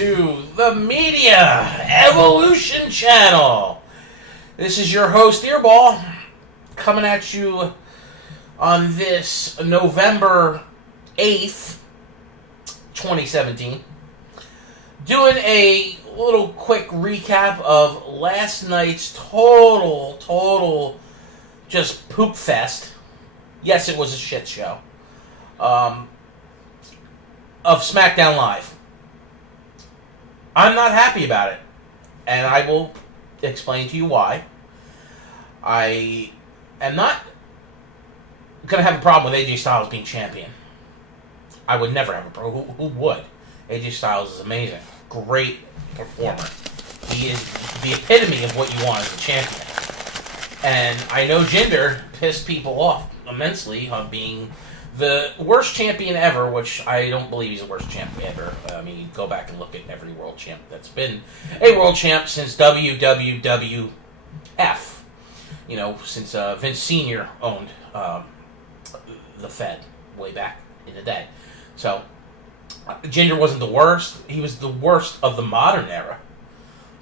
to the Media Evolution Channel. This is your host, Eirbal, coming at you on this November 8th, 2017. Doing a little quick recap of last night's total just poop fest. Yes, it was a shit show. Of Smackdown Live. I'm not happy about it, and I will explain to you why. I am not going to have a problem with AJ Styles being champion. I would never have a problem. Who would? AJ Styles is amazing. Great performer. He is the epitome of what you want as a champion. And I know Jinder pissed people off immensely on being the worst champion ever, which I don't believe he's the worst champion ever. I mean, go back and look at every world champ that's been a world champ since WWF. You know, since Vince Sr. owned the Fed way back in the day. So, Jinder wasn't the worst. He was the worst of the modern era.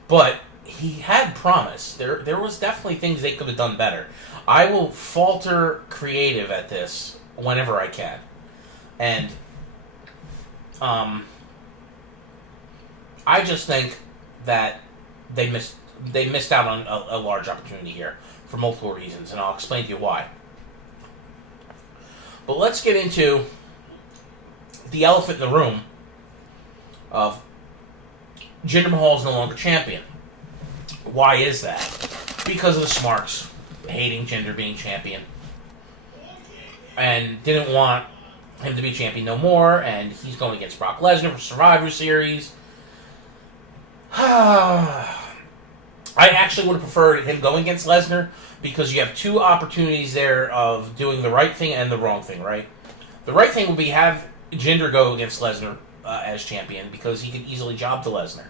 But he had promise. There was definitely things they could have done better. I will falter creative at this whenever I can. And I just think that they missed out on a large opportunity here for multiple reasons, and I'll explain to you why. But let's get into the elephant in the room of Jinder Mahal is no longer champion. Why is that? Because of the Smarks hating Jinder being champion and didn't want him to be champion no more, and he's going against Brock Lesnar for Survivor Series. I actually would have preferred him going against Lesnar because you have two opportunities there of doing the right thing and the wrong thing, right? The right thing would be have Jinder go against Lesnar as champion because he could easily job to Lesnar.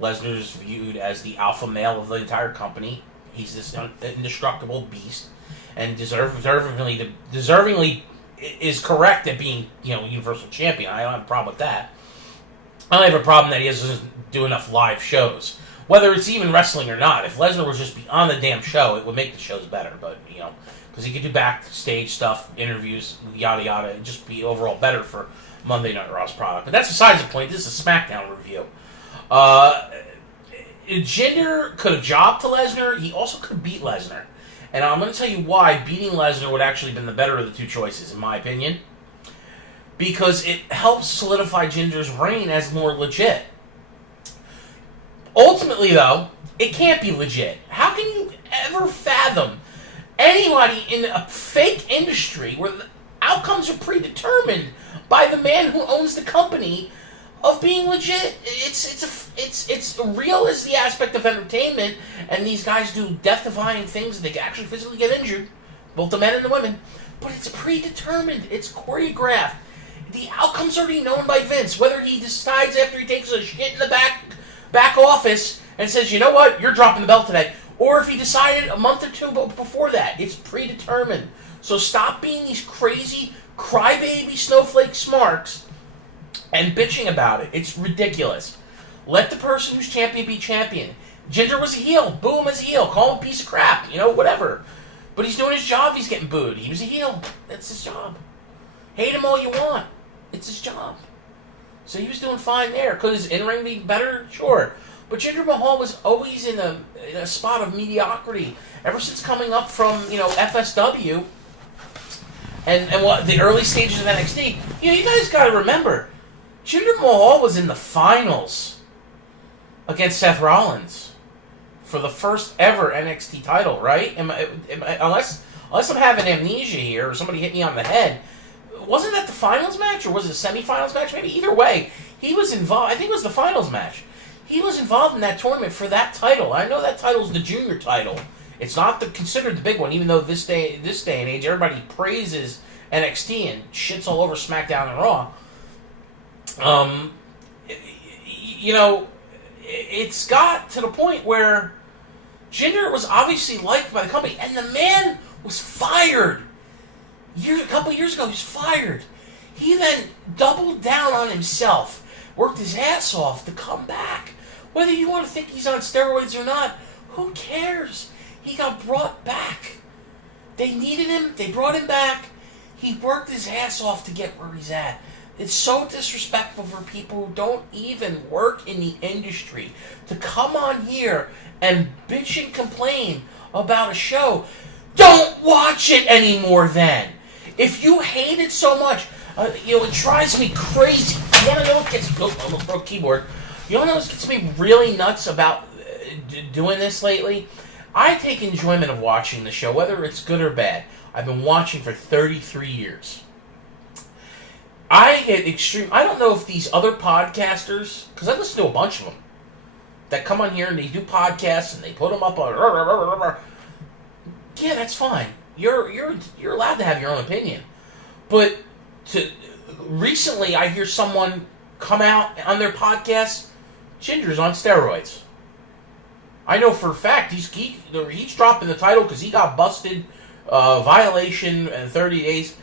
Lesnar's viewed as the alpha male of the entire company. He's this indestructible beast, and deservingly is correct at being, Universal Champion. I don't have a problem with that. I don't have a problem that he doesn't do enough live shows, whether it's even wrestling or not. If Lesnar was just be on the damn show, it would make the shows better. But because he could do backstage stuff, interviews, yada yada, and just be overall better for Monday Night Raw's product. But that's besides the point. This is a SmackDown review. Jinder could have jobbed to Lesnar. He also could beat Lesnar. And I'm going to tell you why beating Lesnar would actually have been the better of the two choices, in my opinion. Because it helps solidify Jinder's reign as more legit. Ultimately, though, it can't be legit. How can you ever fathom anybody in a fake industry where the outcomes are predetermined by the man who owns the company of being legit? It's real as the aspect of entertainment, and these guys do death-defying things. They can actually physically get injured, both the men and the women. But it's predetermined. It's choreographed. The outcome's already known by Vince. Whether he decides after he takes a shit in the back office and says, you know what, you're dropping the belt today, or if he decided a month or two before that, it's predetermined. So stop being these crazy crybaby snowflake smarks and bitching about it. It's ridiculous. Let the person who's champion be champion. Jinder was a heel. Boo him as a heel. Call him a piece of crap. Whatever. But he's doing his job. He's getting booed. He was a heel. That's his job. Hate him all you want. It's his job. So he was doing fine there. Could his in-ring be better? Sure. But Jinder Mahal was always in a spot of mediocrity ever since coming up from, FSW and what the early stages of NXT. You guys got to remember, Jinder Mahal was in the finals against Seth Rollins for the first ever NXT title, right? Unless I'm having amnesia here or somebody hit me on the head, wasn't that the finals match or was it a semifinals match? Maybe either way, he was involved. I think it was the finals match. He was involved in that tournament for that title. I know that title's the junior title. It's not considered the big one, even though this day and age everybody praises NXT and shits all over SmackDown and Raw. It's got to the point where Jinder was obviously liked by the company, and the man was fired. A couple years ago, he was fired. He then doubled down on himself worked his ass off to come back. Whether you want to think he's on steroids or not, who cares? He got brought back. They needed him. They brought him back. He worked his ass off to get where he's at. It's so disrespectful for people who don't even work in the industry to come on here and bitch and complain about a show. Don't watch it anymore then. If you hate it so much, it drives me crazy. You want to know what gets... Oh, I'm a broke keyboard. You want to know what gets me really nuts about doing this lately? I take enjoyment of watching the show, whether it's good or bad. I've been watching for 33 years. I get extreme... I don't know if these other podcasters... Because I listen to a bunch of them that come on here and they do podcasts and they put them up on... Yeah, that's fine. You're allowed to have your own opinion. But recently I hear someone come out on their podcast, Ginger's on steroids. I know for a fact he's dropping the title because he got busted, violation in 30 days.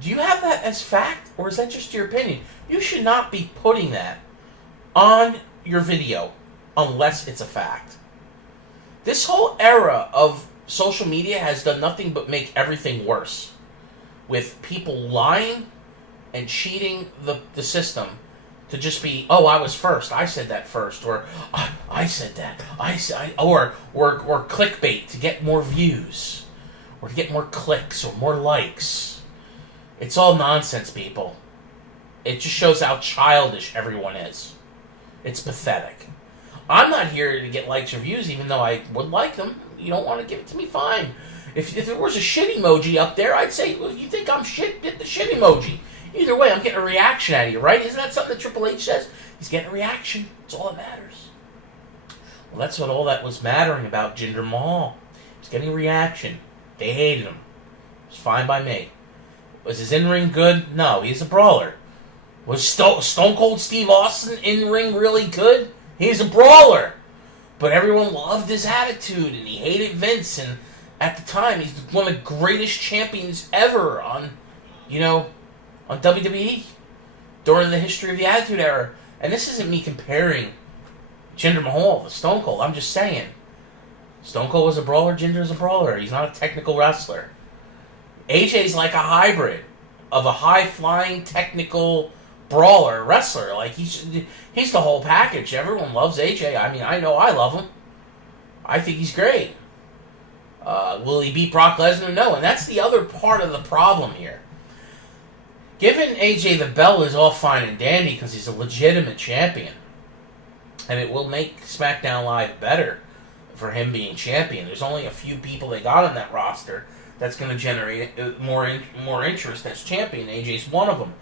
Do you have that as fact, or is that just your opinion? You should not be putting that on your video unless it's a fact. This whole era of social media has done nothing but make everything worse, with people lying and cheating the system to just be, oh, I was first, I said that first, or I said that, or clickbait to get more views, or to get more clicks or more likes. It's all nonsense, people. It just shows how childish everyone is. It's pathetic. I'm not here to get likes or views, even though I would like them. You don't want to give it to me, fine. If there was a shit emoji up there, I'd say, well, you think I'm shit, get the shit emoji. Either way, I'm getting a reaction out of you, right? Isn't that something that Triple H says? He's getting a reaction. That's all that matters. Well, that's what all that was mattering about Jinder Mahal. He's getting a reaction. They hated him. It's fine by me. Was his in-ring good? No, he's a brawler. Was Stone Cold Steve Austin in-ring really good? He's a brawler. But everyone loved his attitude, and he hated Vince, and at the time, he's one of the greatest champions ever on WWE during the history of the Attitude Era. And this isn't me comparing Jinder Mahal to Stone Cold. I'm just saying, Stone Cold was a brawler, Jinder's a brawler. He's not a technical wrestler. AJ's like a hybrid of a high-flying, technical brawler, wrestler. Like, he's the whole package. Everyone loves AJ. I mean, I know I love him. I think he's great. Will he beat Brock Lesnar? No, and that's the other part of the problem here. Giving AJ the belt is all fine and dandy because he's a legitimate champion. And it will make SmackDown Live better for him being champion. There's only a few people they got on that roster that's going to generate more interest as champion. AJ's one of them.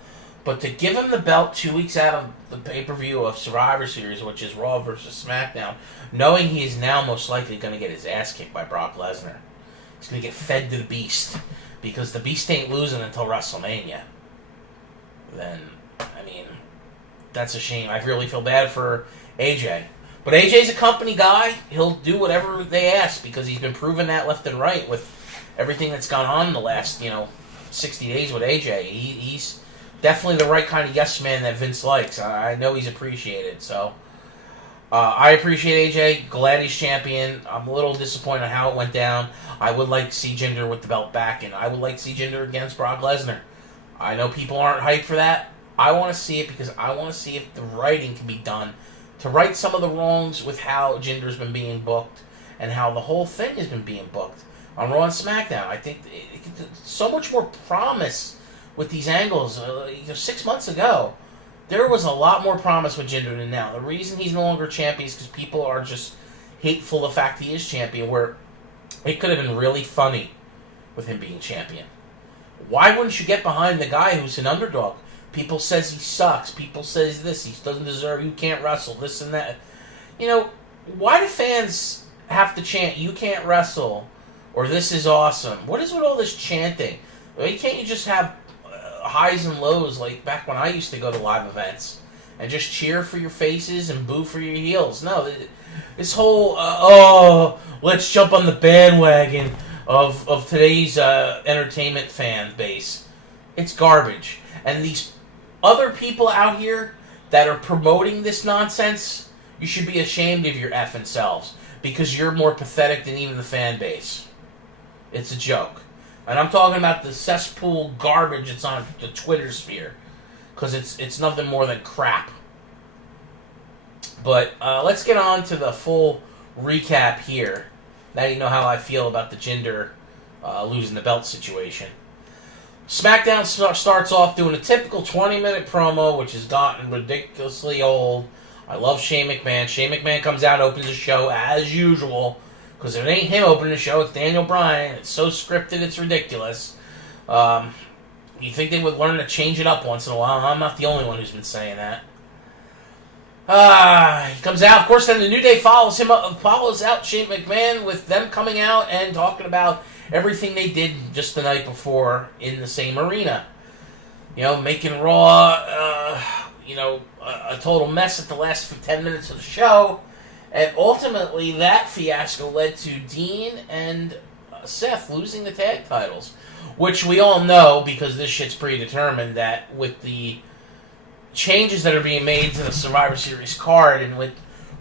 But to give him the belt 2 weeks out of the pay-per-view of Survivor Series, which is Raw versus SmackDown, knowing he is now most likely going to get his ass kicked by Brock Lesnar. He's going to get fed to the Beast, because the Beast ain't losing until WrestleMania. Then, I mean, that's a shame. I really feel bad for AJ. But AJ's a company guy. He'll do whatever they ask, because he's been proving that left and right with everything that's gone on in the last, 60 days with AJ. He's definitely the right kind of yes man that Vince likes. I know he's appreciated. So I appreciate AJ. Glad he's champion. I'm a little disappointed on how it went down. I would like to see Jinder with the belt back, and I would like to see Jinder against Brock Lesnar. I know people aren't hyped for that. I want to see it because I want to see if the writing can be done to right some of the wrongs with how Jinder's been being booked and how the whole thing has been being booked on Raw and SmackDown. I think so much more promise with these angles. 6 months ago, there was a lot more promise with Jinder than now. The reason he's no longer champion is because people are just hateful of the fact he is champion, where it could have been really funny with him being champion. Why wouldn't you get behind the guy who's an underdog? People says he sucks. People says this. He doesn't deserve. You can't wrestle. This and that. Why do fans have to chant, you can't wrestle, or this is awesome? What is with all this chanting? Can't you just have highs and lows like back when I used to go to live events and just cheer for your faces and boo for your heels? No, this whole, let's jump on the bandwagon of today's entertainment fan base. It's garbage. And these other people out here that are promoting this nonsense, you should be ashamed of your effing selves, because you're more pathetic than even the fan base. It's a joke. And I'm talking about the cesspool garbage that's on the Twitter sphere, because it's nothing more than crap. But let's get on to the full recap here. Now you know how I feel about the Jinder losing the belt situation. SmackDown starts off doing a typical 20-minute promo, which has gotten ridiculously old. I love Shane McMahon. Shane McMahon comes out, opens the show as usual, because if it ain't him opening the show, it's Daniel Bryan. It's so scripted, it's ridiculous. You think they would learn to change it up once in a while? I'm not the only one who's been saying that. He comes out. Of course, then the New Day follows out Shane McMahon with them coming out and talking about everything they did just the night before in the same arena. You know, making Raw, a total mess at the last 10 minutes of the show. And ultimately, that fiasco led to Dean and Seth losing the tag titles. Which we all know, because this shit's predetermined, that with the changes that are being made to the Survivor Series card, and with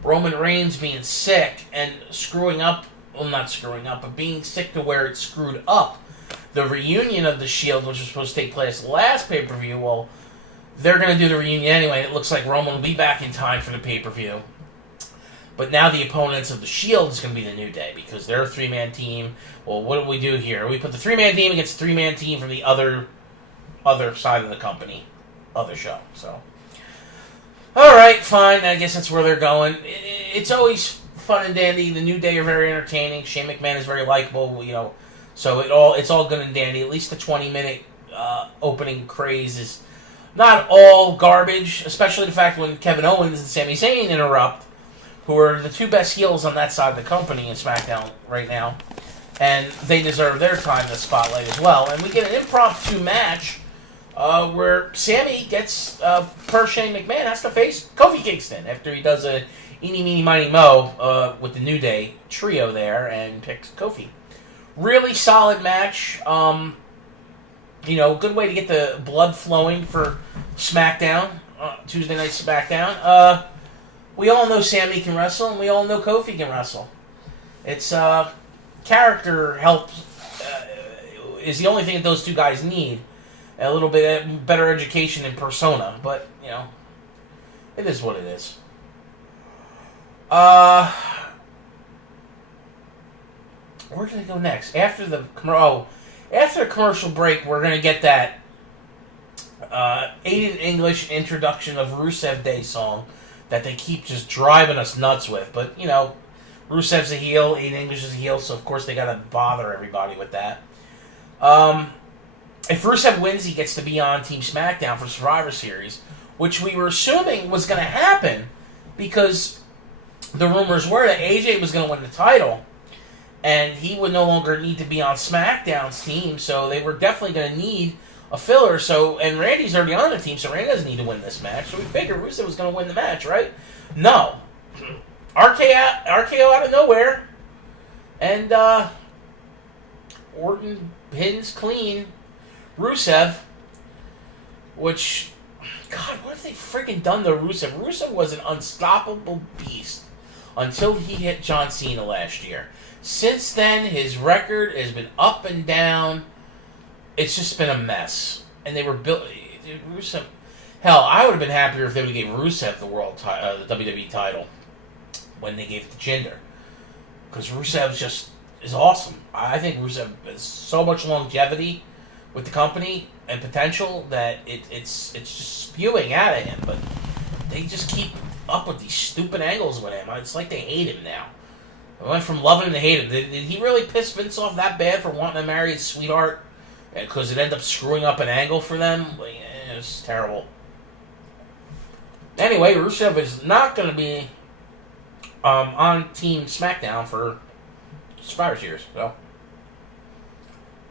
Roman Reigns being sick and screwing up, well, not screwing up, but being sick to where it screwed up the reunion of the Shield, which was supposed to take place last pay-per-view. Well, they're going to do the reunion anyway. It looks like Roman will be back in time for the pay-per-view. But now the opponents of the Shield is going to be the New Day, because they're a three-man team. Well, what do we do here? We put the three-man team against the three-man team from the other side of the company. Other show. So, alright, fine. I guess that's where they're going. It's always fun and dandy. The New Day are very entertaining. Shane McMahon is very likable, so it's all good and dandy. At least the 20-minute opening craze is not all garbage, especially the fact when Kevin Owens and Sami Zayn interrupt, who are the two best heels on that side of the company in SmackDown right now, and they deserve their time in the spotlight as well. And we get an impromptu match where Sammy gets, per Shane McMahon, has to face Kofi Kingston after he does a eeny, meeny, miny, mo with the New Day trio there and picks Kofi. Really solid match. Good way to get the blood flowing for SmackDown, Tuesday Night SmackDown. We all know Sammy can wrestle, and we all know Kofi can wrestle. It's character help is the only thing that those two guys need. A little bit better education in persona, but, it is what it is. Where can I go next? After the commercial break, we're going to get that Aiden English introduction of Rusev Day song that they keep just driving us nuts with. But, Rusev's a heel, Aiden English is a heel, so of course they got to bother everybody with that. If Rusev wins, he gets to be on Team SmackDown for Survivor Series, which we were assuming was going to happen because the rumors were that AJ was going to win the title, and he would no longer need to be on SmackDown's team, so they were definitely going to need a filler. And Randy's already on the team, so Randy doesn't need to win this match, so we figured Rusev was going to win the match, right? No. RKO out of nowhere, and Orton pins clean Rusev, which, God, what have they freaking done to Rusev? Rusev was an unstoppable beast until he hit John Cena last year. Since then, his record has been up and down. It's just been a mess. And they were built... Rusev... Hell, I would have been happier if they would have gave Rusev the the WWE title when they gave it to Jinder. Because Rusev is awesome. I think Rusev has so much longevity with the company and potential that it's just spewing out of him, but they just keep up with these stupid angles with him. It's like they hate him now. I went from loving him to hate him. Did he really piss Vince off that bad for wanting to marry his sweetheart because it ended up screwing up an angle for them? It was terrible. Anyway, Rusev is not going to be on Team SmackDown for Survivor Series, so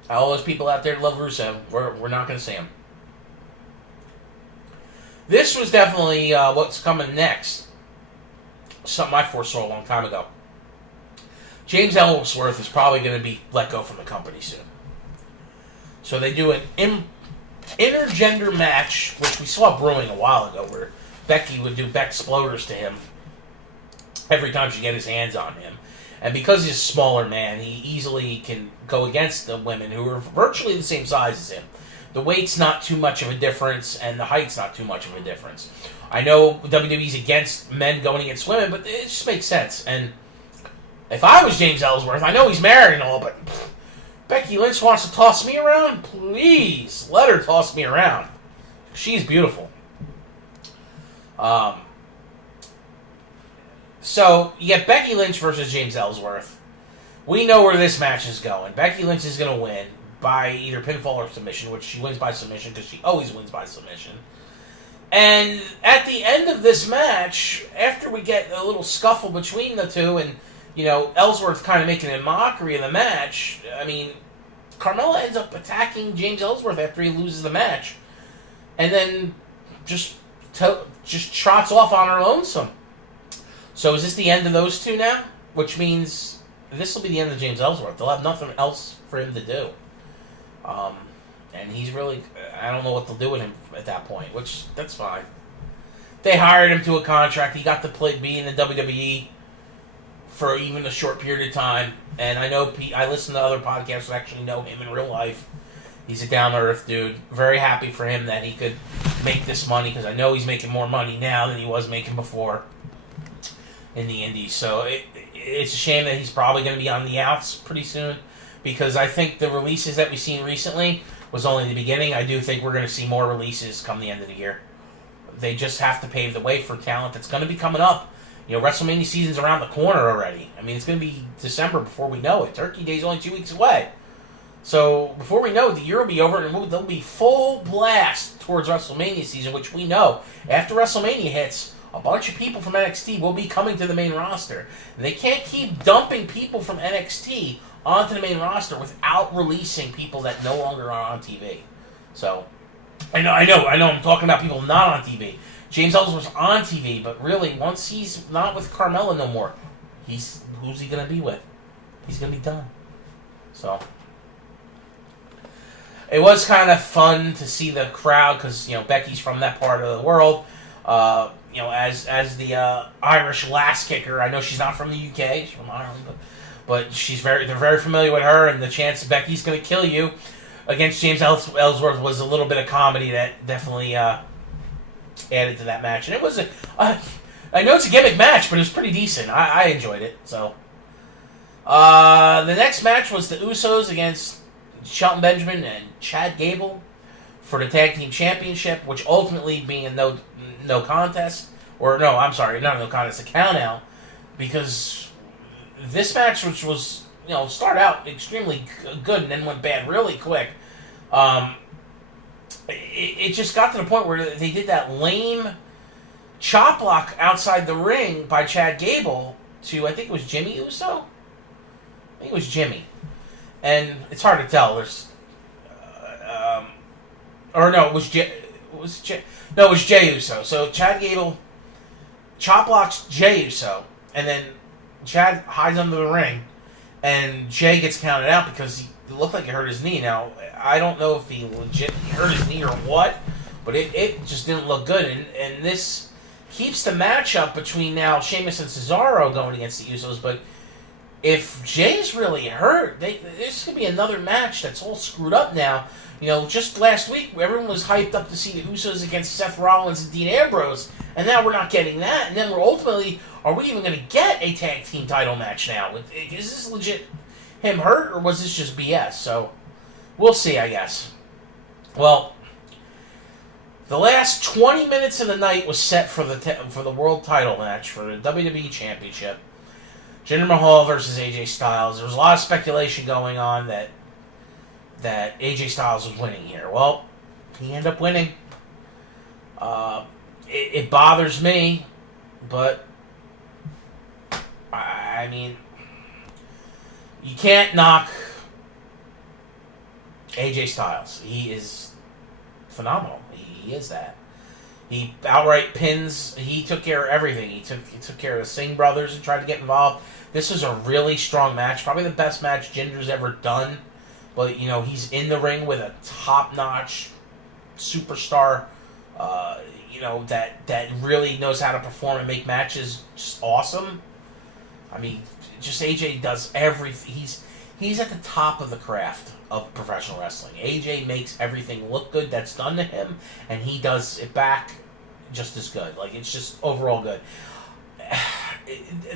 all those people out there that love Rusev, we're not going to see him. This was definitely what's coming next. Something I foresaw a long time ago. James Ellsworth is probably going to be let go from the company soon. So they do an intergender match, which we saw brewing a while ago, where Becky would do Beck Sploders to him every time she get his hands on him. And because he's a smaller man, he easily can go against the women who are virtually the same size as him. The weight's not too much of a difference, and the height's not too much of a difference. I know WWE's against men going against women, but it just makes sense. And if I was James Ellsworth, I know he's married and all, but Becky Lynch wants to toss me around? Please, let her toss me around. She's beautiful. So, you get Becky Lynch versus James Ellsworth. We know where this match is going. Becky Lynch is going to win by either pinfall or submission, which she wins by submission because she always wins by submission. And at the end of this match, after we get a little scuffle between the two and, Ellsworth kind of making a mockery of the match, I mean, Carmella ends up attacking James Ellsworth after he loses the match. And then just trots off on her lonesome. So is this the end of those two now? Which means this will be the end of James Ellsworth. They'll have nothing else for him to do. And he's really... I don't know what they'll do with him at that point, which, that's fine. They hired him to a contract. He got to be in the WWE for even a short period of time. And I know I listen to other podcasts that actually know him in real life. He's a down-to-earth dude. Very happy for him that he could make this money, because I know he's making more money now than he was making before in the indies. So it's a shame that he's probably going to be on the outs pretty soon, because I think the releases that we've seen recently was only the beginning. I do think we're going to see more releases come the end of the year. They just have to pave the way for talent that's going to be coming up. WrestleMania season's around the corner already. I mean, it's going to be December before we know it. Turkey Day's only 2 weeks away. So before we know it, the year will be over, and there'll be full blast towards WrestleMania season, which we know after WrestleMania hits, a bunch of people from NXT will be coming to the main roster. And they can't keep dumping people from NXT onto the main roster without releasing people that no longer are on TV. So, I know, I'm talking about people not on TV. James Ellsworth's on TV, but really, once he's not with Carmella no more, who's he going to be with? He's going to be done. So, it was kind of fun to see the crowd, because, Becky's from that part of the world. As the Irish lass kicker, I know she's not from the UK, she's from Ireland, but they're very familiar with her, and the chance Becky's going to kill you against James Ellsworth was a little bit of comedy that definitely added to that match. And it was I know it's a gimmick match, but it was pretty decent. I enjoyed it. So the next match was the Usos against Shelton Benjamin and Chad Gable for the Tag Team Championship, which ultimately being a no contest, or no, I'm sorry, not a no contest, a count out, because this match, which was, start out extremely good and then went bad really quick, it just got to the point where they did that lame chop block outside the ring by Chad Gable to, I think it was Jimmy Uso? I think it was Jimmy. And it's hard to tell. There's, it was Jey Uso. So Chad Gable chop blocks Jey Uso, and then Chad hides under the ring, and Jey gets counted out because it looked like he hurt his knee. Now, I don't know if he legit hurt his knee or what, but it just didn't look good. And this keeps the matchup between now Sheamus and Cesaro going against the Usos, but if Jay's really hurt, this could be another match that's all screwed up now. Just last week, everyone was hyped up to see the Usos against Seth Rollins and Dean Ambrose, and now we're not getting that. And then are we even going to get a tag team title match now? Is this legit him hurt, or was this just BS? So, we'll see, I guess. Well, the last 20 minutes of the night was set for the world title match for the WWE Championship. Jinder Mahal versus AJ Styles. There was a lot of speculation going on that AJ Styles was winning here. Well, he ended up winning. It bothers me, but I mean, you can't knock AJ Styles. He is phenomenal. He is that. He outright pins. He took care of everything. He took care of the Singh brothers and tried to get involved. This was a really strong match. Probably the best match Jinder's ever done. But, he's in the ring with a top-notch superstar. that really knows how to perform and make matches just awesome. I mean, just AJ does everything. He's at the top of the craft of professional wrestling. AJ makes everything look good that's done to him, and he does it back just as good. Like, it's just overall good.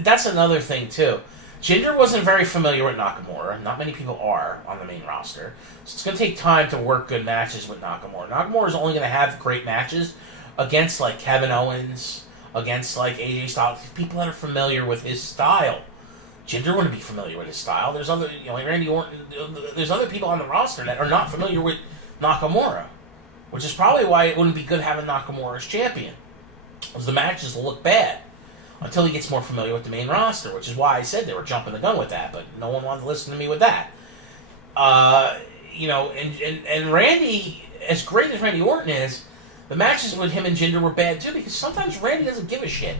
That's another thing, too. Jinder wasn't very familiar with Nakamura. Not many people are on the main roster. So it's going to take time to work good matches with Nakamura. Nakamura is only going to have great matches against, like, Kevin Owens, against, like, AJ Styles. People that are familiar with his style. Jinder wouldn't be familiar with his style. There's other, like Randy Orton, there's other people on the roster that are not familiar with Nakamura, which is probably why it wouldn't be good having Nakamura as champion, because the matches will look bad until he gets more familiar with the main roster, which is why I said they were jumping the gun with that, but no one wanted to listen to me with that. And Randy, as great as Randy Orton is, the matches with him and Jinder were bad too, because sometimes Randy doesn't give a shit.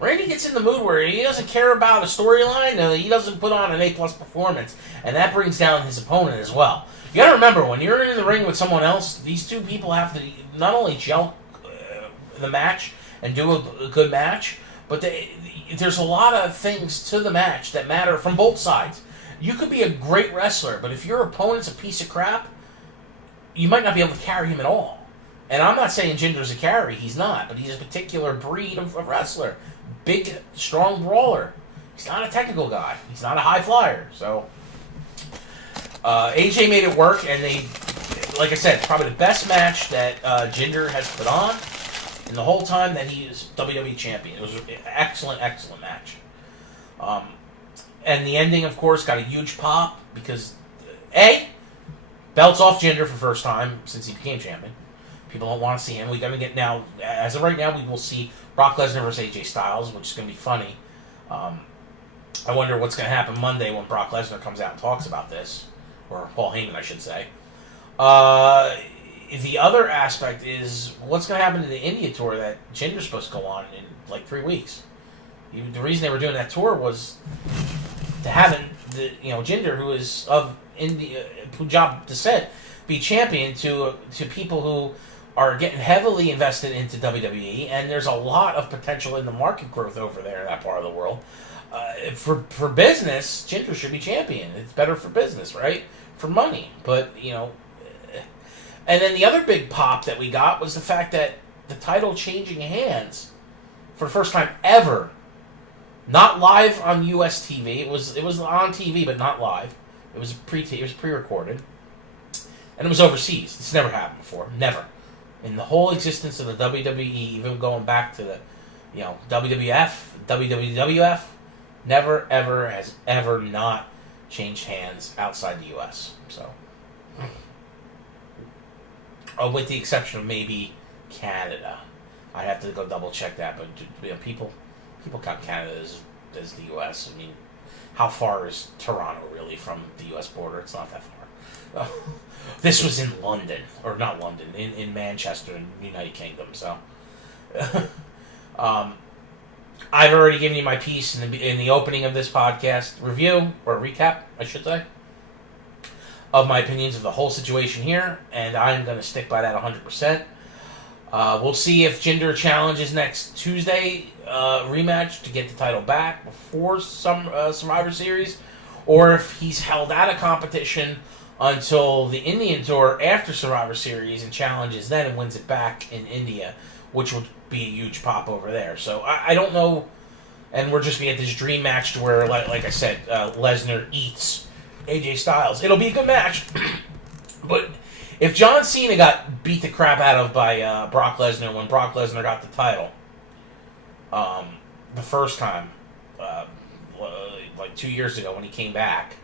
Randy gets in the mood where he doesn't care about a storyline, he doesn't put on an A-plus performance, and that brings down his opponent as well. You gotta remember, when you're in the ring with someone else, these two people have to not only gel the match and do a good match, but there's a lot of things to the match that matter from both sides. You could be a great wrestler, but if your opponent's a piece of crap, you might not be able to carry him at all. And I'm not saying Jinder's a carry, he's not, but he's a particular breed of wrestler. Big, strong brawler. He's not a technical guy. He's not a high flyer. So, AJ made it work, and they, like I said, probably the best match that Jinder has put on in the whole time that he is WWE champion. It was an excellent, excellent match. And the ending, of course, got a huge pop because, belts off Jinder for the first time since he became champion. People don't want to see him. We got to get now. As of right now, we will see Brock Lesnar versus AJ Styles, which is going to be funny. I wonder what's going to happen Monday when Brock Lesnar comes out and talks about this, or Paul Heyman, I should say. The other aspect is what's going to happen to the India tour that Jinder's supposed to go on in like 3 weeks. The reason they were doing that tour was to have Jinder, who is of India Punjab descent, be champion to people who are getting heavily invested into WWE, and there's a lot of potential in the market growth over there in that part of the world. For business, Jinder should be champion. It's better for business, right? For money. But, and then the other big pop that we got was the fact that the title changing hands for the first time ever. Not live on US TV. It was on TV, but not live. It was pre-recorded. And it was overseas. This never happened before. Never. In the whole existence of the WWE, even going back to the, WWF, never, ever has ever not changed hands outside the U.S. So, with the exception of maybe Canada. I have to go double check that, but people count Canada as the U.S. I mean, how far is Toronto really from the U.S. border? It's not that far. This was in London, or not London, in Manchester, in the United Kingdom. So, I've already given you my piece in the opening of this podcast review, or recap, I should say, of my opinions of the whole situation here, and I'm going to stick by that 100%. We'll see if Jinder challenges next Tuesday rematch to get the title back before some Survivor Series, or if he's held out of competition until the Indian tour after Survivor Series and challenges then and wins it back in India, which would be a huge pop over there. So I don't know, and we're just going to get this dream match to where, like I said, Lesnar eats AJ Styles. It'll be a good match, but if John Cena got beat the crap out of by Brock Lesnar when Brock Lesnar got the title the first time, like 2 years ago when he came back,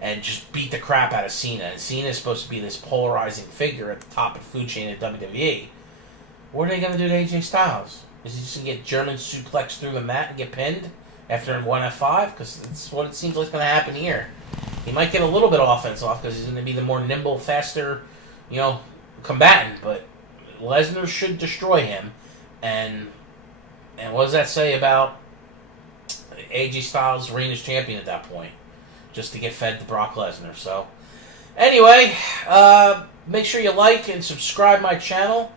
and just beat the crap out of Cena, and Cena is supposed to be this polarizing figure at the top of the food chain at WWE, what are they going to do to AJ Styles? Is he just going to get German suplexed through the mat and get pinned after one F5? Because that's what it seems like is going to happen here. He might get a little bit of offense off because he's going to be the more nimble, faster, combatant, but Lesnar should destroy him. And what does that say about AJ Styles' reign as champion at that point? Just to get fed to Brock Lesnar. So, anyway, make sure you like and subscribe my channel.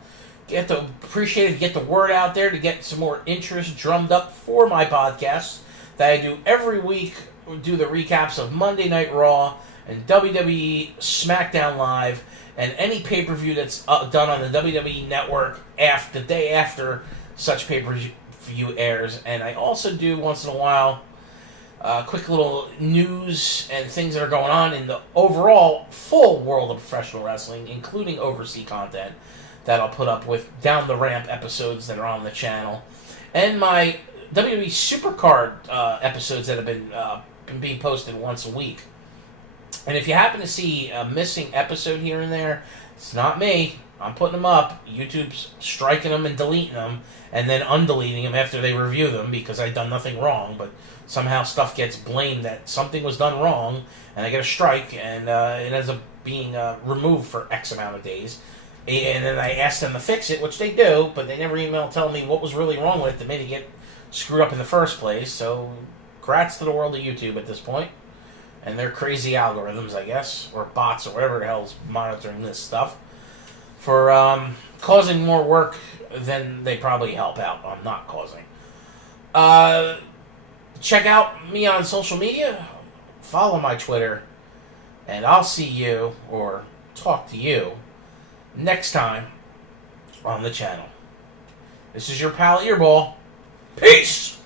appreciate if you get the word out there to get some more interest drummed up for my podcast that I do every week. We do the recaps of Monday Night Raw and WWE Smackdown Live and any pay-per-view that's done on the WWE Network the day after such pay-per-view airs. And I also do, once in a while, quick little news and things that are going on in the overall full world of professional wrestling, including overseas content that I'll put up with down the ramp episodes that are on the channel. And my WWE Supercard episodes that have been being posted once a week. And if you happen to see a missing episode here and there, it's not me. I'm putting them up. YouTube's striking them and deleting them, and then undeleting them after they review them because I've done nothing wrong. But somehow stuff gets blamed that something was done wrong, and I get a strike, and it ends up being removed for X amount of days. And then I ask them to fix it, which they do, but they never email telling me what was really wrong with it that made it get screwed up in the first place. So, congrats to the world of YouTube at this point. And their crazy algorithms, I guess, or bots, or whatever the hell's monitoring this stuff, for causing more work than they probably help out on not causing. Check out me on social media. Follow my Twitter. And I'll see you, or talk to you, next time on the channel. This is your pal Eirbal. Peace!